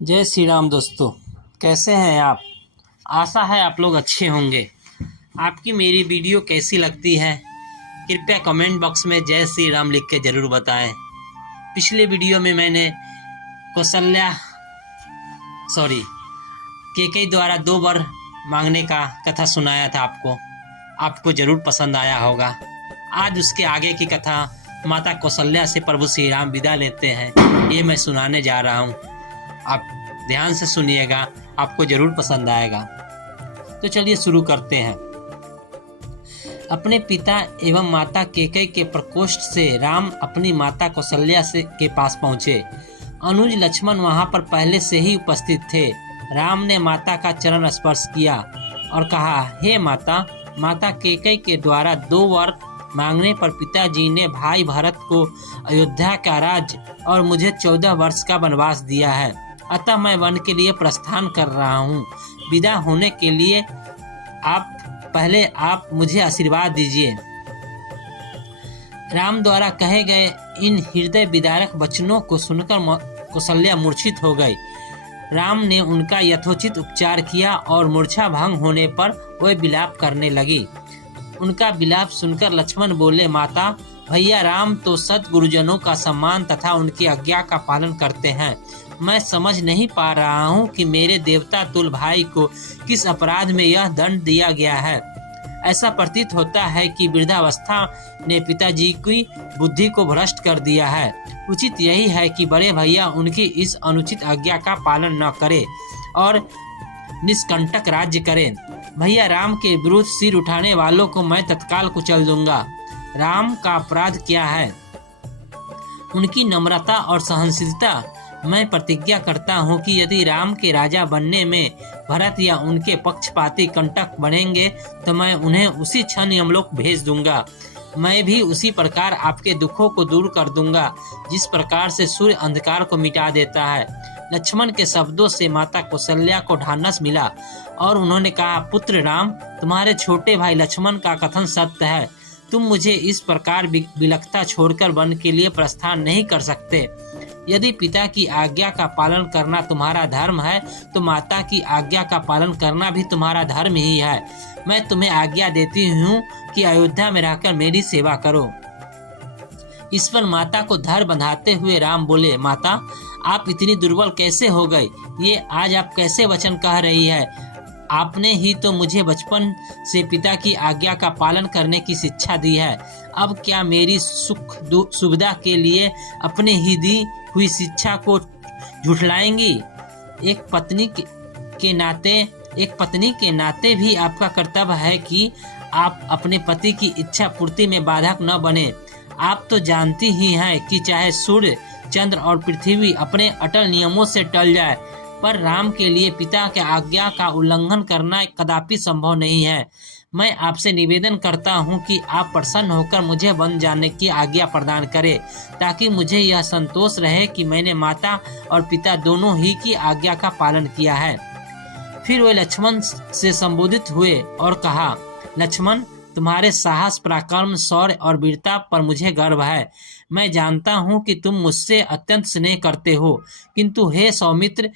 जय श्री राम दोस्तों। कैसे हैं आप? आशा है आप लोग अच्छे होंगे। आपकी मेरी वीडियो कैसी लगती है कृपया कमेंट बॉक्स में जय श्री राम लिख के ज़रूर बताएं। पिछले वीडियो में मैंने कौशल्या कैकेयी द्वारा 2 वर मांगने का कथा सुनाया था आपको ज़रूर पसंद आया होगा। आज उसके आगे की कथा माता कौशल्या से प्रभु श्री राम विदा लेते हैं, ये मैं सुनाने जा रहा हूँ। आप ध्यान से सुनिएगा, आपको जरूर पसंद आएगा। तो चलिए शुरू करते हैं। अपने पिता एवं माता कैकेयी के प्रकोष्ठ से राम अपनी माता कौशल्या के पास पहुंचे। अनुज लक्ष्मण वहां पर पहले से ही उपस्थित थे। राम ने माता का चरण स्पर्श किया और कहा, हे माता। माता कैकेयी के द्वारा 2 वर मांगने पर पिताजी ने भाई भरत को अयोध्या का राज्य और मुझे 14 वर्ष का वनवास दिया है, अतः मैं वन के लिए प्रस्थान कर रहा हूँ। विदा होने के लिए आप मुझे आशीर्वाद दीजिए। राम द्वारा कहे गए इन हृदय विदारक वचनों को सुनकर कौशल्या मूर्छित हो गई। राम ने उनका यथोचित उपचार किया और मूर्छा भंग होने पर वह विलाप करने लगी। उनका विलाप सुनकर लक्ष्मण बोले, माता, भैया राम तो सद गुरुजनों का सम्मान तथा उनकी आज्ञा का पालन करते हैं। मैं समझ नहीं पा रहा हूँ कि मेरे देवता तुल भाई को किस अपराध में यह दंड दिया गया है। ऐसा प्रतीत होता है कि वृद्धावस्था ने पिताजी की बुद्धि को भ्रष्ट कर दिया है। उचित यही है कि बड़े भैया उनकी इस अनुचित आज्ञा का पालन न करें और निष्कंटक राज्य करें। भैया राम के विरुद्ध सिर उठाने वालों को मैं तत्काल कुचल दूंगा। राम का अपराध क्या है? उनकी नम्रता और सहनशीलता। मैं प्रतिज्ञा करता हूँ कि यदि राम के राजा बनने में भरत या उनके पक्षपाती कंटक बनेंगे तो मैं उन्हें उसी क्षण यमलोक भेज दूंगा। मैं भी उसी प्रकार आपके दुखों को दूर कर दूंगा जिस प्रकार से सूर्य अंधकार को मिटा देता है। लक्ष्मण के शब्दों से माता कौशल्या को ढांढस मिला और उन्होंने कहा, पुत्र राम, तुम्हारे छोटे भाई लक्ष्मण का कथन सत्य है। तुम मुझे इस प्रकार विलखता छोड़कर वन के लिए प्रस्थान नहीं कर सकते। यदि पिता की आज्ञा का पालन करना तुम्हारा धर्म है तो माता की आज्ञा का पालन करना भी तुम्हारा धर्म ही है। मैं तुम्हें आज्ञा देती हूँ कि अयोध्या में रहकर मेरी सेवा करो। इस पर माता को धर बंधाते हुए राम बोले, माता, आप इतनी दुर्बल कैसे हो गई? ये आज आप कैसे वचन कह रही है? आपने ही तो मुझे बचपन से पिता की आज्ञा का पालन करने की शिक्षा दी है। अब क्या मेरी सुविधा के लिए अपने ही दी हुई शिक्षा को झुठलाएंगी? एक पत्नी के नाते भी आपका कर्तव्य है कि आप अपने पति की इच्छा पूर्ति में बाधक न बने। आप तो जानती ही हैं कि चाहे सूर्य, चंद्र और पृथ्वी अपने अटल नियमों से टल जाए, पर राम के लिए पिता के आज्ञा का उल्लंघन करना कदापि संभव नहीं है। मैं आपसे निवेदन करता हूं कि आप प्रसन्न होकर मुझे वन जाने की आज्ञा प्रदान करें, ताकि मुझे यह संतोष रहे कि मैंने माता और पिता दोनों ही की आज्ञा का पालन किया है। फिर वे लक्ष्मण से संबोधित हुए और कहा, लक्ष्मण, तुम्हारे साहस, पराक्रम, शौर्य और वीरता पर मुझे गर्व है। मैं जानता हूँ कि तुम मुझसे अत्यंत स्नेह करते हो, किंतु हे सौमित्र,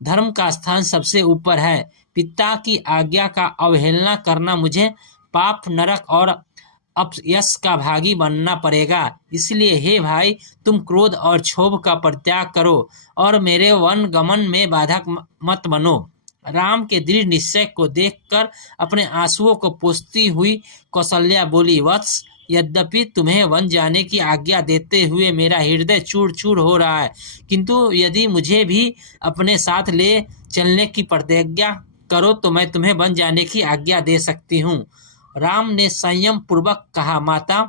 धर्म का स्थान सबसे ऊपर है। पिता की आज्ञा का अवहेलना करना मुझे पाप, नरक और अपयश का भागी बनना पड़ेगा। इसलिए हे भाई, तुम क्रोध और क्षोभ का परित्याग करो और मेरे वन गमन में बाधक मत बनो। राम के दृढ़ निश्चय को देखकर अपने आंसुओं को पोंछती हुई कौशल्या बोली, वत्स, यद्यपि तुम्हें वन जाने की आज्ञा देते हुए मेरा हृदय चूर चूर हो रहा है, किंतु यदि मुझे भी अपने साथ ले चलने की प्रतिज्ञा करो तो मैं तुम्हें वन जाने की आज्ञा दे सकती हूँ। राम ने संयम पूर्वक कहा, माता,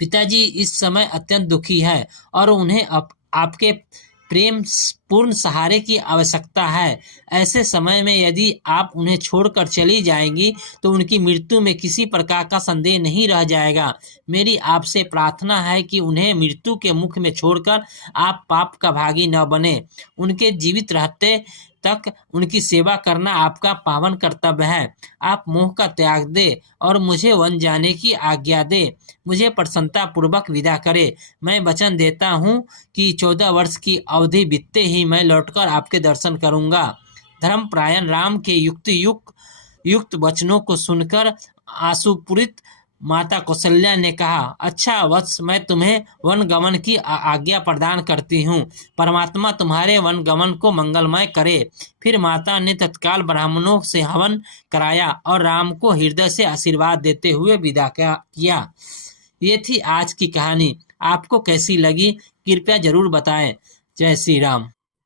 पिताजी इस समय अत्यंत दुखी है और उन्हें आपके प्रेम पूर्ण सहारे की आवश्यकता है। ऐसे समय में यदि आप उन्हें छोड़कर चली जाएंगी तो उनकी मृत्यु में किसी प्रकार का संदेह नहीं रह जाएगा। मेरी आपसे प्रार्थना है कि उन्हें मृत्यु के मुख में छोड़कर आप पाप का भागी न बने। उनके जीवित रहते तक उनकी सेवा करना आपका पावन कर्तव्य है। आप मोह का त्याग दे और मुझे वन जाने की आज्ञा दे। मुझे प्रसन्नता पूर्वक विदा करे। मैं वचन देता हूँ कि 14 वर्ष की अवधि बीतते ही मैं लौटकर आपके दर्शन करूँगा। धर्मपरायण राम के युक्त वचनों को सुनकर आंसुपूरित माता कौशल्या ने कहा, अच्छा वत्स, मैं तुम्हें वनगमन की आज्ञा प्रदान करती हूँ। परमात्मा तुम्हारे वनगमन को मंगलमय करे। फिर माता ने तत्काल ब्राह्मणों से हवन कराया और राम को हृदय से आशीर्वाद देते हुए विदा किया। ये थी आज की कहानी। आपको कैसी लगी कृपया जरूर बताएं। जय श्री राम।